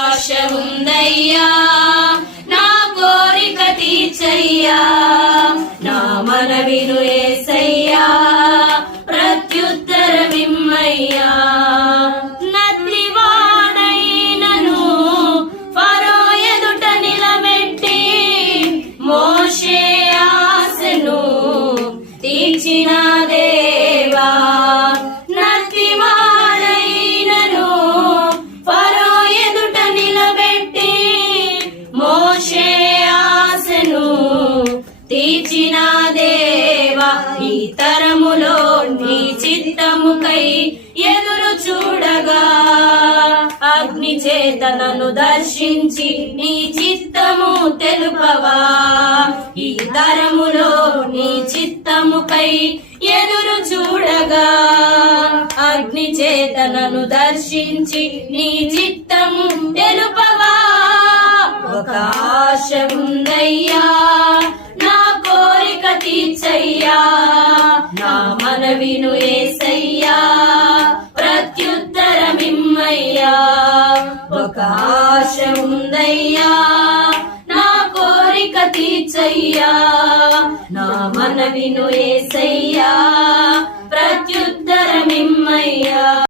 ఆశ ఉందయ్యా నా కోరిక తీర్చయ్యా, నా మనవిను యేసయ్యా ప్రత్యుత్తరమిమ్మయ్యా. నత్తివాడైనను ఫరో ఎదుట నిలబెట్టి మోషే ఆశను తీర్చిన దేవా. నత్తివాడైనను ఫరో ఎదుట నిలబెట్టి మోషే ఆశను తీర్చిన దేవా. ఈ తరములో నీ చిత్తముకై ఎదురు చూడగా అగ్ని చేత నన్ను దర్శించి నీ చిత్తము తెలుపవా. ఈ తరములో నీ చిత్తముకై ఎదురు చూడగా అగ్ని చేత నన్ను దర్శించి నీ చిత్తము తెలుపవా. ఒక ఆశ ఉందయ్యా నా కోరిక తీర్చయ్యా, నా మనవిను యేసయ్యా ప్రత్యుత్తరమిమ్మయ్యా. ఒక ఆశ ఉందయ్యా నా కోరిక తీర్చయ్యా, నా మనవిను యేసయ్యా ప్రత్యుత్తరమిమ్మయ్యా.